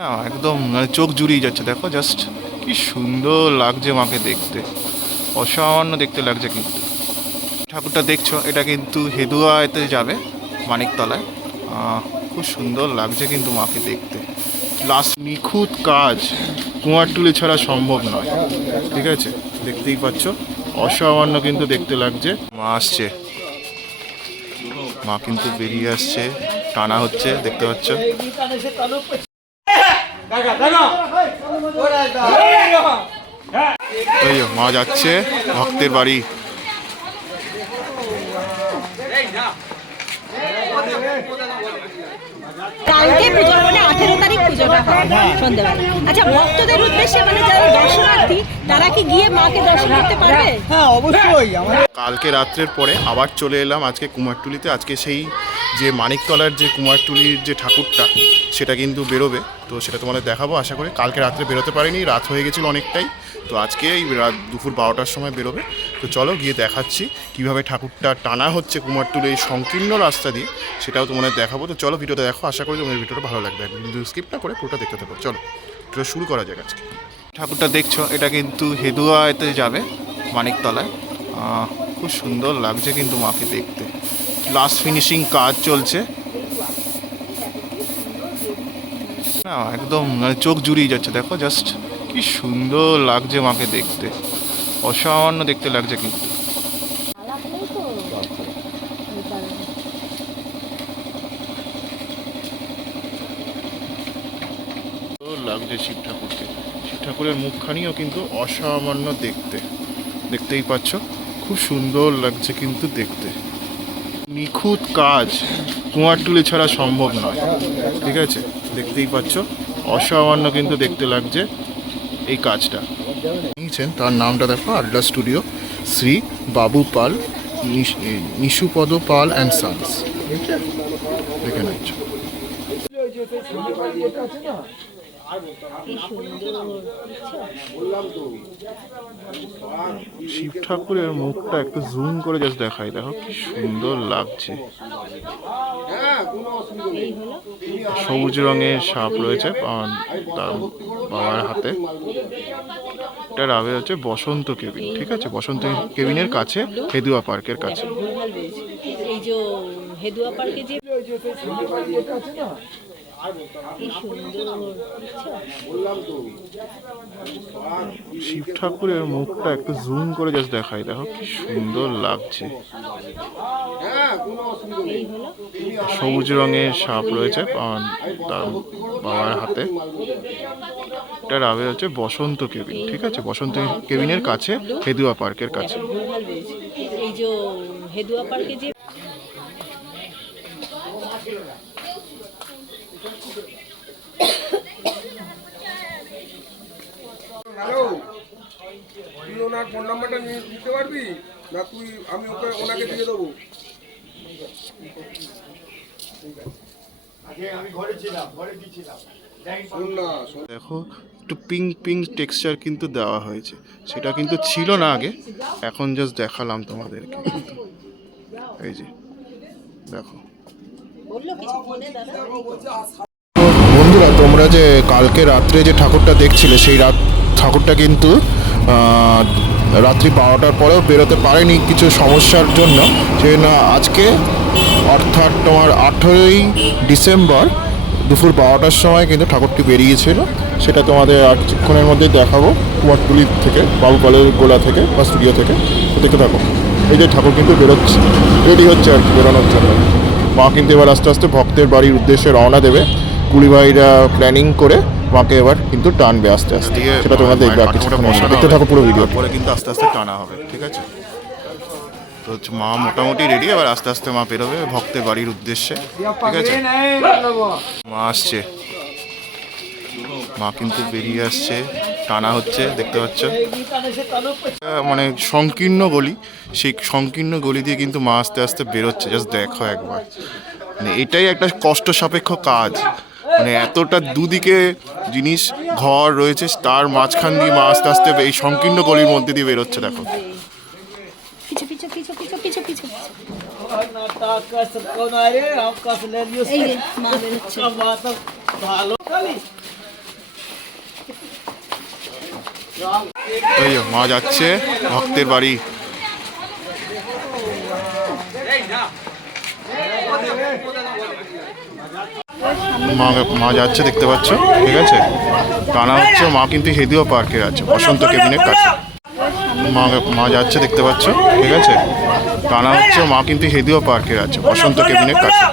না একদম মানে চোখ জুড়িয়ে যাচ্ছে, দেখো জাস্ট কি সুন্দর লাগছে মাকে দেখতে, অসামান্য দেখতে লাগছে। কিন্তু ঠাকুরটা দেখছো, এটা কিন্তু হেদুয়াতে যাবে, মানিকতলায়। খুব সুন্দর লাগছে কিন্তু মাকে দেখতে। লাস্ট নিখুঁত কাজ, কুমারটুলি ছাড়া সম্ভব নয়। ঠিক আছে, দেখতেই পাচ্ছ, অসামান্য কিন্তু দেখতে লাগছে। মা আসছে, মা কিন্তু বেরিয়ে আসছে, টানা হচ্ছে, দেখতে পাচ্ছ। ওই মা যাচ্ছে ভক্তের বাড়ি। কালকে পুজো মানে 18 তারিখ পুজোটা হয় সন্ধ্যাবেলা। আচ্ছা, ভক্তদের উদ্দেশ্যে মানে যারা দর্শনার্থী তারা কি গিয়ে মাকে দর্শন করতে পারবে? হ্যাঁ অবশ্যই। কালকে রাত্রের পরে আবার চলে এলাম আজকে কুমারটুলিতে। আজকে সেই যে মানিকতলার যে কুমারটুলির যে ঠাকুরটা, সেটা কিন্তু বেরোবে, তো সেটা তোমাদের দেখাবো আশা করি। কালকে রাত্রে বেরোতে পারিনি, রাত হয়ে গেছিলো অনেকটাই, তো আজকে এই রাত দুপুর 12টার সময় বেরোবে। তো চলো গিয়ে দেখাচ্ছি কিভাবে ঠাকুরটা টানা হচ্ছে কুমারটুলির এই সংকীর্ণ রাস্তা দিয়ে, সেটাও তোমাদের দেখাবো। তো চলো ভিডিওটা দেখো, আশা করি তোমাদের ভিডিওটা ভালো লাগবে, কিন্তু স্কিপ না করে পুরোটা দেখতে থাকো। চলো ভিডিওটা শুরু করা যাক। আজকে ঠাকুরটা দেখছো, এটা কিন্তু হেদুয়াতে যাবে, মানিকতলায়। খুব সুন্দর লাগছে কিন্তু মাকে দেখতে। লাস্ট ফিনিশিং কাজ চলছে। না একদম মানে চোখ জুড়িয়ে যাচ্ছে, দেখো জাস্ট কি সুন্দর লাগছে মাকে দেখতে, অসামান্য দেখতে লাগছে কিন্তু। লাগছে শিব ঠাকুরকে, শিব ঠাকুরের মুখখানিও কিন্তু অসামান্য দেখতে, দেখতেই পাচ্ছ, খুব সুন্দর লাগছে কিন্তু দেখতে। নিখুঁত কাজ, কুমারটুলি ছাড়া সম্ভব নয়। ঠিক আছে, দেখতেই পাচ্ছ, অসামান্য কিন্তু দেখতে লাগছে এই কাজটা। নিয়েছেন তার নামটা দেখো, আড্ডা studio, Shri Babu Pal, নিশুপদ Pal and Sans. দেখে নিচ্ছ শিব ঠাকুরের মুখটা একটু জুম করে জাস্ট দেখাই, দেখো কি সুন্দর লাগছে। সবুজ রঙের সাপ রয়েছে তার বাবার হাতে। এটা রাবে হচ্ছে বসন্ত কেবিন। ঠিক আছে, বসন্ত কেবিনের কাছে, হেদুয়া পার্কের কাছে। এই যে হেদুয়া পার্কে যে শিব ঠাকুরের মুখটা একটু জুম করে জাস্ট দেখাই, দেখো কি সুন্দর লাগছে। সবুজ রঙের সাপ রয়েছে তার বাবার হাতে। এটা রাবে হচ্ছে বসন্ত কেবিন। ঠিক আছে, বসন্ত কেবিনের কাছে, হেদুয়া পার্কের কাছে। এই যে হেদুয়া পার্কে যে হ্যালো, তুই ওনার ফোন নাম্বারটা দিতে পারবি না? আমি ওনাকে দিয়ে দেবো। দেখো একটু পিঙ্ক পিঙ্ক টেক্সচার কিন্তু দেওয়া হয়েছে, সেটা কিন্তু ছিল না আগে, এখন জাস্ট দেখালাম তোমাদেরকে। এই যে দেখো বন্ধুরা, তোমরা যে কালকে রাত্রে যে ঠাকুরটা দেখছিলে, সেই ঠাকুরটা কিন্তু রাত্রি 12টার পরেও বেরোতে পারেনি কিছু সমস্যার জন্য। সেই জন্য আজকে অর্থাৎ তোমার 18ই ডিসেম্বর দুপুর 12টার সময় কিন্তু ঠাকুরটি বেরিয়েছিল। সেটা তোমাদের আর কিছুক্ষণের মধ্যেই দেখাবো কুমারটুলি থেকে, বাবুপালের গোলা থেকে বা স্টুডিও থেকে। দেখতে থাকো, এই যে ঠাকুর কিন্তু বেরোচ্ছে, রেডি হচ্ছে আর কি বেরোনোর জন্য। মা কিন্তু এবার আস্তে আস্তে ভক্তের বাড়ির উদ্দেশ্যে রওনা দেবে। কুলিভাইরা প্ল্যানিং করে মাকে এবার কিন্তু টানবে আস্তে আস্তে, সেটা তোমরা দেখবে আর কিছুক্ষণ। দেখতে থাকো পুরো ভিডিও, পরে কিন্তু আস্তে আস্তে টানা হবে। ঠিক আছে, তো হচ্ছে মা মোটামুটি রেডি, এবার আস্তে আস্তে মা বেরোবে ভক্তের বাড়ির উদ্দেশ্যে। ঠিক আছে, মা আসছে, মা কিন্তু বেরিয়ে আসছে, টানা হচ্ছে, দেখতে পাচ্ছ। মানে সংকীর্ণ গলি, সেই সংকীর্ণ গলি দিয়ে কিন্তু মা আস্তে আস্তে বেরোচ্ছে, জাস্ট দেখো একবার। মানে এটাই একটা কষ্ট সাপেক্ষ কাজ, মানে এতটা দুদিকে জিনিস ঘর রয়েছে, তার মাঝখান দিয়ে মা আস্তে আস্তে এই সংকীর্ণ গলির মধ্যে দিয়ে বেরোচ্ছে। দেখো এই যে মা যাচ্ছে ভক্তের বাড়ি। মা যাচ্ছে দেখতে পাচ্ছ, ঠিক আছে। টানা হচ্ছে, মা কিন্তু হেদিও পার্কে আছে বসন্ত কেবিনের কাছে। মা যাচ্ছে দেখতে পাচ্ছ, ঠিক আছে। টানা হচ্ছে, মা কিন্তু হেদিও পার্কে আছে বসন্ত কেবিনের কাছে।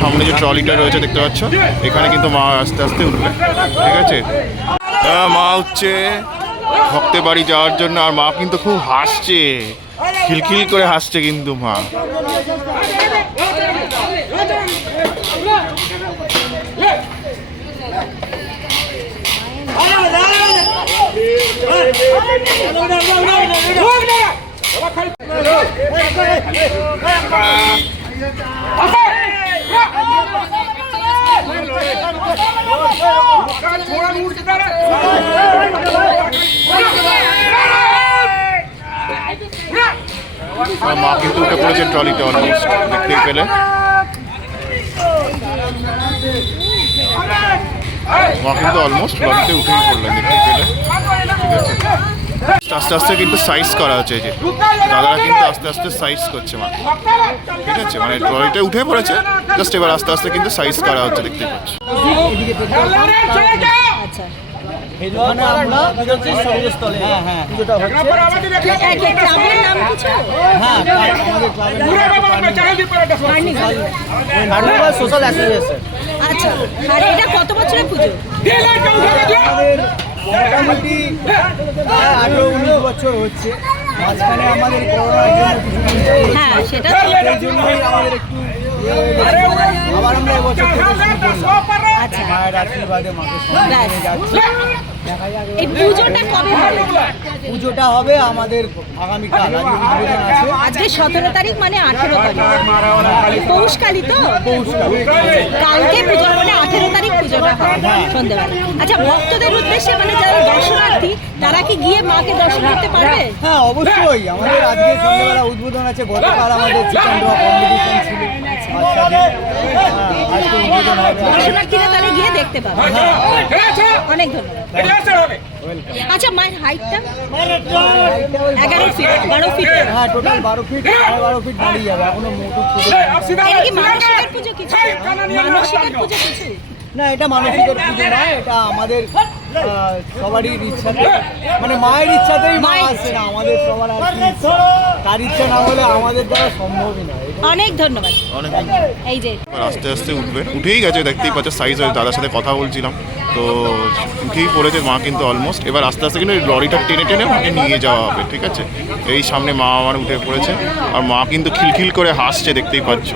সামনে যে ট্রলিটা রয়েছে দেখতে পাচ্ছ, এখানে কিন্তু মা আস্তে আস্তে উঠবে, ঠিক আছে। মা হচ্ছে ভক্তের বাড়ি যাওয়ার জন্য, আর মা কিন্তু খুব হাসছে, খিলখিল করে হাসছে কিন্তু মা। মা কিন্তু উঠে পড়েছে ট্রলিতে অলমোস্ট, দেখতেই পেলে। মা কিন্তু অলমোস্ট ট্রলিতে উঠেই পড়লেন, দেখতেই পেলে, ঠিক আছে। আস্তে আস্তে কিন্তু সাইজ করা হচ্ছে, এই যে দাদারা কিন্তু আস্তে আস্তে সাইজ করছে মা, ঠিক আছে। মানে ট্রলিতে উঠে পড়েছে, জাস্ট এবার আস্তে আস্তে কিন্তু সাইজ করা হচ্ছে, দেখতেই পাচ্ছি। আচ্ছা, মানে আমরা হচ্ছে সর্বস্থলে হ্যাঁ পুজোটা হচ্ছে ক্লাবের নাম কিছু? হ্যাঁ আমাদের ক্লাবের সোশ্যাল অ্যাসোসিয়েশন। আচ্ছা, আর এটা কত বছরের পুজো? আমাদের মোটামুটি 18-19 বছর হচ্ছে। মাঝখানে আমাদের করোনার জন্য কিছুদিন হ্যাঁ, সেটা তো। এই জন্যই আমাদের একটু আবার আমরা এবছর থেকে শুরু করলাম। আচ্ছা, মায়ের আশীর্বাদে মাকে সঙ্গে ব্যাস। নিয়ে যাচ্ছি। এই পুজোটা কবে হবে? পুজোটা হবে আমাদের আগামীকাল, আজকে উদ্বোধন আছে। আজকে 17 তারিখ, মানে 18 তারিখ পৌষকালী তো? কালকে পুজো, মানে 18 তারিখ পুজোটা হবে সন্ধ্যেবেলা। আচ্ছা, ভক্তদের উদ্দেশ্যে মানে যারা দর্শনার্থী, তারা কি গিয়ে মাকে দর্শন করতে পারবে? হ্যাঁ অবশ্যই, আমাদের আজকে সন্ধ্যাবেলা উদ্বোধন আছে। গতকাল আমাদের চিকেন ড্র কম্পিটিশন ছিল, বাচ্চাদের। আজকে উদ্বোধন হবে। দর্শনার্থীরা তারা গিয়ে দেখতে পাবে। অনেক ধন্যবাদ। আচ্ছা, মায়ের হাইটটা 11 ফিট, 12 ফিট? হ্যাঁ, টোটাল 12 ফিট, 12 ফিট দাঁড়িয়ে যাবে। এখনো মোটর পুজো এটা কি মানসিকের পুজো কিছু? মানসিকের পুজো কিছু? না, এটা মানসিকের পুজো নয়, এটা আমাদের সবারই ইচ্ছাতে, মানে মায়ের ইচ্ছাতেই মা আসছে না, আমাদের সবার আর কি ইচ্ছা। তার ইচ্ছা না হলে আমাদের দ্বারা সম্ভবই নয়। অনেক ধন্যবাদ। অনেক এই যে আস্তে আস্তে উঠবে, উঠেই গেছে, দেখতেই পাচ্ছে সাইজ হয়ে। দাদার সাথে কথা বলছিলাম তো উঠেই পড়েছে মা কিন্তু অলমোস্ট। এবার আস্তে আস্তে কিন্তু লরিটা টেনে টেনে মাকে নিয়ে যাওয়া হবে, ঠিক আছে। এই সামনে মা আমার উঠে পড়েছে, আর মা কিন্তু খিলখিল করে হাসছে, দেখতেই পাচ্ছ।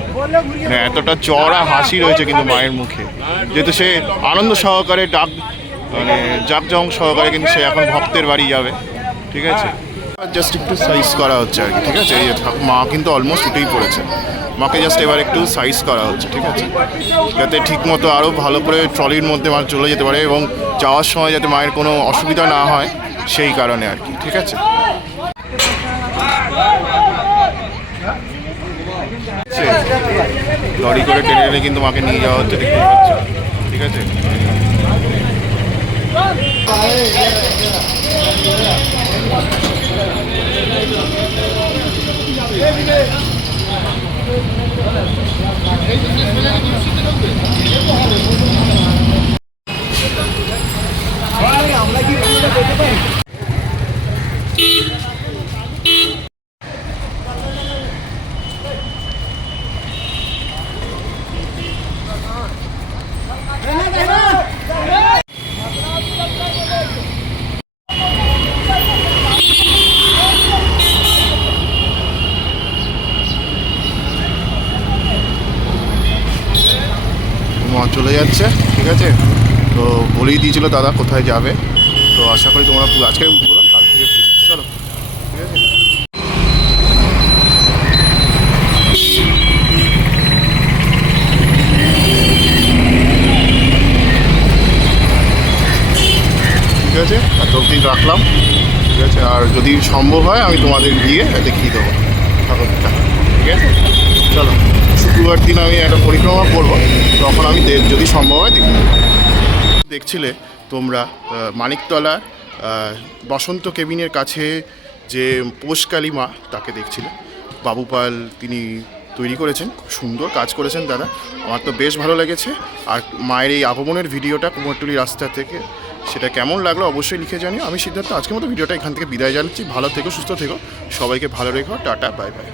মানে এতটা চড়া হাসি রয়েছে কিন্তু মায়ের মুখে, যেহেতু সে আনন্দ সহকারে মানে জাঁকজমক সহকারে কিন্তু সে এখন ভক্তের বাড়ি যাবে, ঠিক আছে। জাস্ট একটু সাইজ করা হচ্ছে আর কি, ঠিক আছে। এই মা কিন্তু অলমোস্ট উঠেই পড়েছে, মাকে জাস্ট এবার একটু সাইজ করা হচ্ছে, ঠিক আছে, যাতে ঠিকমতো আরও ভালো করে ট্রলির মধ্যে মা চলে যেতে পারে এবং যাওয়ার সময় যাতে মায়ের কোনো অসুবিধা না হয়, সেই কারণে আর কি, ঠিক আছে। লরি করে টেনে টেনে কিন্তু মাকে নিয়ে যাওয়া হচ্ছে, দেখতে পাচ্ছ, ঠিক আছে। আমরা কি পুজোটা পেতে পারি? মা চলে যাচ্ছে, ঠিক আছে। তো বলেই দিয়েছিল দাদা কোথায় যাবে, তো আশা করি তোমরা আজকে উদ্বোধন, কাল থেকে পুজো, চলো, ঠিক আছে। ঠিক আছে, এত অবধি রাখলাম। ঠিক আছে, আর যদি সম্ভব হয় আমি তোমাদের গিয়ে দেখিয়ে দেবো ঠাকুরটা, ঠিক আছে? চলো, শুক্রবার দিন আমি একটা পরিক্রমা করবো, তখন আমি যদি সম্ভব হয় দেখিয়ে দেবো। দেখছিলে তোমরা মানিকতলা বসন্ত কেবিনের কাছে যে পোষকালী মা, তাকে দেখছিলে। বাবু পাল তিনি তৈরি করেছেন, খুব সুন্দর কাজ করেছেন দাদা, আমার তো বেশ ভালো লেগেছে। আর মায়ের এই আগমনের ভিডিওটা কুমোরটুলি রাস্তা থেকে, সেটা কেমন লাগলো অবশ্যই লিখে জানিও। আমি সিদ্ধার্থ, আজকের মতো ভিডিওটা এখান থেকে বিদায় জানাচ্ছি। ভালো থেকো, সুস্থ থেকো, সবাইকে ভালো রেখো, টাটা, বাই বাই।